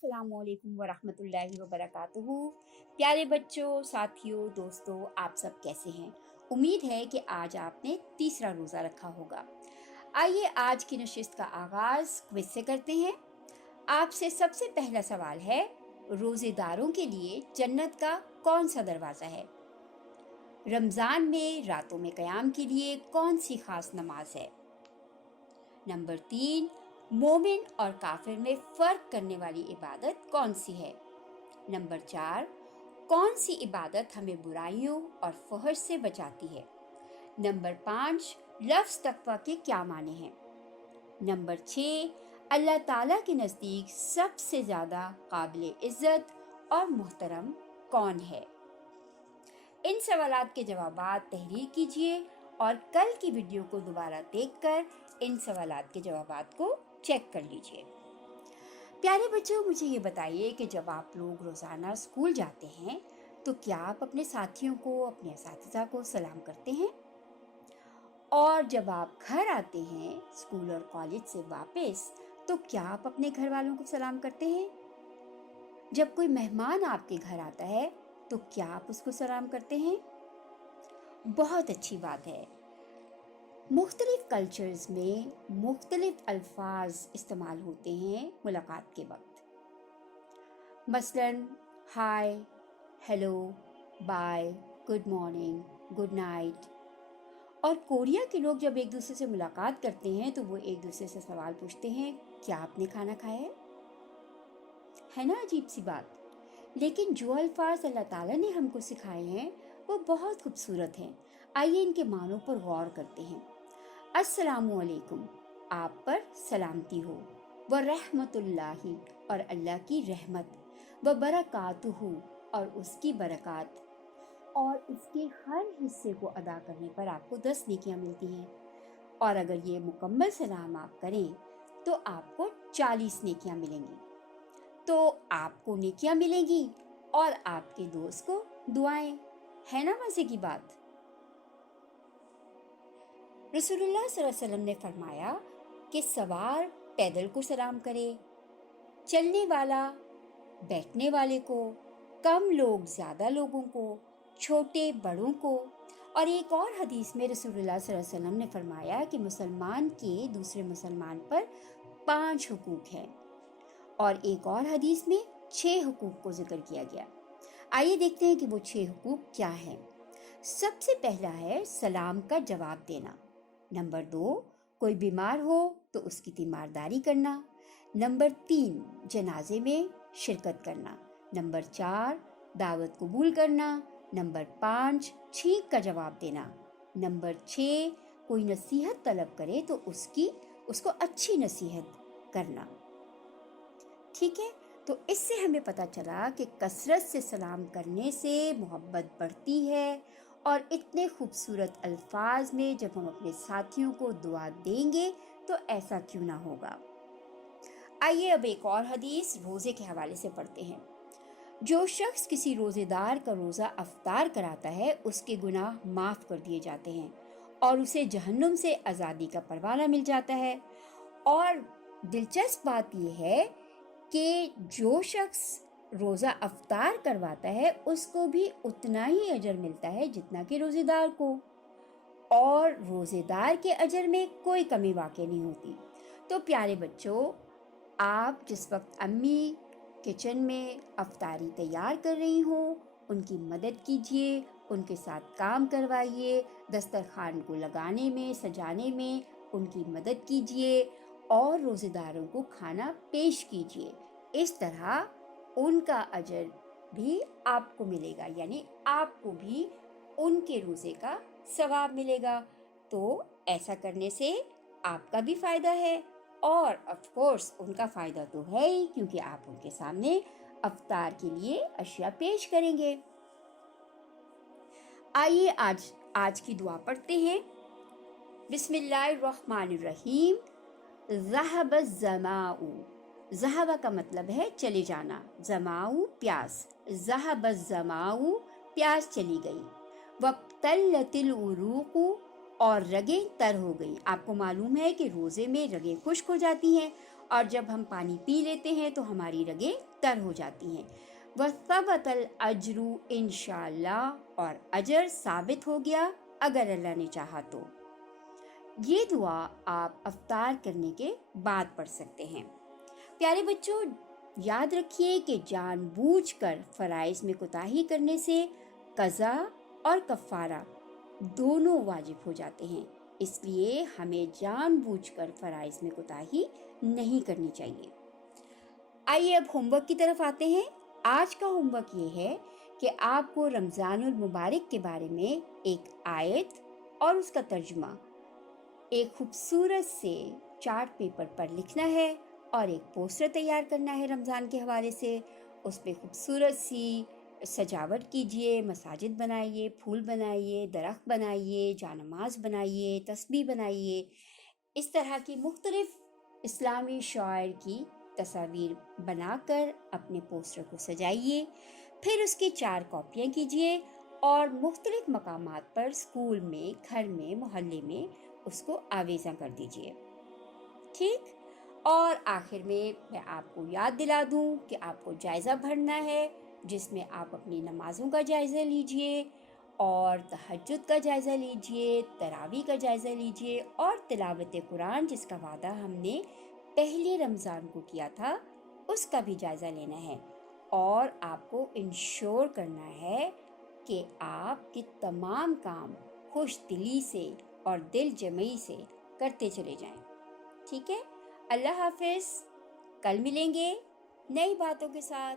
अस्सलाम वालेकुम वरहमतुल्लाहि वबरकातुहू। प्यारे बच्चों, साथियों, दोस्तों, आप सब कैसे हैं? उम्मीद है कि आज आपने तीसरा रोज़ा रखा होगा। आइए आज की नशिस्त का आगाज़ क्विज से करते हैं। आपसे सबसे पहला सवाल है, रोज़ेदारों के लिए जन्नत का कौन सा दरवाज़ा है? रमज़ान में रातों में क़याम के लिए कौन सी ख़ास नमाज है? नंबर 3, मोमिन और काफिर में फ़र्क करने वाली इबादत कौन सी है? नंबर 4, कौन सी इबादत हमें बुराइयों और फहश से बचाती है? नंबर 5, लफ्ज़ तक़वा के क्या माने हैं? नंबर 6, अल्लाह ताला के नज़दीक सबसे ज़्यादा काबिल इज़्ज़त और मोहतरम कौन है? इन सवालात के जवाबात तहरीर कीजिए और कल की वीडियो को दोबारा देखकर इन सवालात के जवाबात को चेक कर लीजिए। प्यारे बच्चों, मुझे ये बताइए कि जब आप लोग रोज़ाना स्कूल जाते हैं तो क्या आप अपने साथियों को, अपने असातिज़ा को सलाम करते हैं? और जब आप घर आते हैं स्कूल और कॉलेज से वापस तो क्या आप अपने घर वालों को सलाम करते हैं? जब कोई मेहमान आपके घर आता है तो क्या आप उसको सलाम करते हैं? बहुत अच्छी बात है। मुख्तलिफ़ कल्चर्स में मुख्तलिफ़ अल्फाज इस्तेमाल होते हैं मुलाकात के वक्त। मसलन hi, hello, bye, good morning, good night. और कोरिया के लोग जब एक दूसरे से मुलाकात करते हैं तो वो एक दूसरे से सवाल पूछते हैं, क्या आपने खाना खाया है ना? अजीब सी बात। लेकिन जो अल्फाज अल्लाह ताला ने हमको सिखाए हैं वो बहुत खूबसूरत हैं। आइए इनके मानों पर गौर करते हैं। अस्सलामुअलैकुम, आप पर सलामती हो, व रहमतुल्लाहि, और अल्लाह की रहमत, व बरकातुहू, और उसकी बरक़ात, और इसके हर हिस्से को अदा करने पर आपको 10 नेकियां मिलती हैं। और अगर ये मुकम्मल सलाम आप करें तो आपको 40 नेकियां मिलेंगी। तो आपको नेकियां मिलेंगी और आपके दोस्त को दुआएं। है ना मज़े की बात? रसूलुल्लाह सल्लल्लाहु अलैहि वसल्लम ने फरमाया कि सवार पैदल को सलाम करे, चलने वाला बैठने वाले को, कम लोग ज़्यादा लोगों को, छोटे बड़ों को। और एक और हदीस में रसूलुल्लाह सल्लल्लाहु अलैहि वसल्लम ने फरमाया कि मुसलमान के दूसरे मुसलमान पर 5 हुकूक हैं। और एक और हदीस में 6 हुकूक को जिक्र किया गया। आइए देखते हैं कि वो 6 हुकूक क्या हैं। सबसे पहला है सलाम का जवाब देना। नंबर 2, कोई बीमार हो तो उसकी तीमारदारी करना। नंबर 3, जनाजे में शिरकत करना। नंबर 4, दावत कबूल करना। नंबर 5, छींक का जवाब देना। नंबर 6, कोई नसीहत तलब करे तो उसको अच्छी नसीहत करना। ठीक है, तो इससे हमें पता चला कि कसरत से सलाम करने से मोहब्बत बढ़ती है। और इतने खूबसूरत अल्फाज में जब हम अपने साथियों को दुआ देंगे तो ऐसा क्यों ना होगा। आइए अब एक और हदीस रोज़े के हवाले से पढ़ते हैं। जो शख्स किसी रोज़ेदार का रोज़ा अफ्तार कराता है उसके गुनाह माफ़ कर दिए जाते हैं और उसे जहन्नुम से आज़ादी का परवाना मिल जाता है। और दिलचस्प बात यह है कि जो शख्स रोज़ा अफ्तार करवाता है उसको भी उतना ही अजर मिलता है जितना कि रोज़ेदार को, और रोज़ेदार के अजर में कोई कमी वाक़ई नहीं होती। तो प्यारे बच्चों, आप जिस वक्त अम्मी किचन में अफ्तारी तैयार कर रही हों उनकी मदद कीजिए, उनके साथ काम करवाइए, दस्तरखान को लगाने में, सजाने में उनकी मदद कीजिए और रोज़ेदारों को खाना पेश कीजिए। इस तरह उनका अजर भी आपको मिलेगा, यानी आपको भी उनके रोज़े का सवाब मिलेगा। तो ऐसा करने से आपका भी फ़ायदा है और ऑफ कोर्स उनका फ़ायदा तो है ही, क्योंकि आप उनके सामने अफ्तार के लिए अशिया पेश करेंगे। आइए आज की दुआ पढ़ते हैं। बिस्मिल्लाहिर्रहमानिर्रहीम। ज़हब ज़माऊ, ज़हबा का मतलब है चले जाना, ज़माऊ प्यास, ज़हब ज़माऊ प्यास चली गई। वब्तल्लतिल उरूक़ु, और रगें तर हो गई। आपको मालूम है कि रोज़े में रगें खुश्क हो जाती हैं और जब हम पानी पी लेते हैं तो हमारी रगें तर हो जाती हैं। वस्तबतल अजरू इंशाअल्लाह, और अजर साबित हो गया अगर अल्लाह ने चाहा तो। ये दुआ आप अफ्तार करने के बाद पढ़ सकते हैं। प्यारे बच्चों, याद रखिए कि जानबूझकर फराइज़ में कोताही करने से कज़ा और कफ़ारा दोनों वाजिब हो जाते हैं, इसलिए हमें जानबूझकर फराइज़ में कोताही नहीं करनी चाहिए। आइए अब होमवर्क की तरफ आते हैं। आज का होमवर्क ये है कि आपको रमज़ानुल मुबारक के बारे में एक आयत और उसका तर्जुमा एक खूबसूरत से चार्ट पेपर पर लिखना है और एक पोस्टर तैयार करना है रमज़ान के हवाले से। उस पर खूबसूरत सी सजावट कीजिए, मसाजिद बनाइए, फूल बनाइए, दरख्त बनाइए, जानमाज बनाइए, तस्बीह बनाइए। इस तरह की मुख्तलिफ इस्लामी शायर की तस्वीर बनाकर अपने पोस्टर को सजाइए। फिर उसकी 4 कॉपियाँ कीजिए और मुख्तलिफ मकामात पर स्कूल में, घर में, मोहल्ले में उसको आवेज़ा कर दीजिए। ठीक? और आखिर में मैं आपको याद दिला दूं कि आपको जायज़ा भरना है, जिसमें आप अपनी नमाज़ों का जायज़ा लीजिए और तहज्जुद का जायज़ा लीजिए, तरावी का जायज़ा लीजिए और तिलावत कुरान जिसका वादा हमने पहले रमज़ान को किया था उसका भी जायज़ा लेना है। और आपको इंश्योर करना है कि आपके तमाम काम खुश दिली से और दिल जमई से करते चले जाएं। ठीक है? अल्लाह हाफिज़। कल मिलेंगे नई बातों के साथ।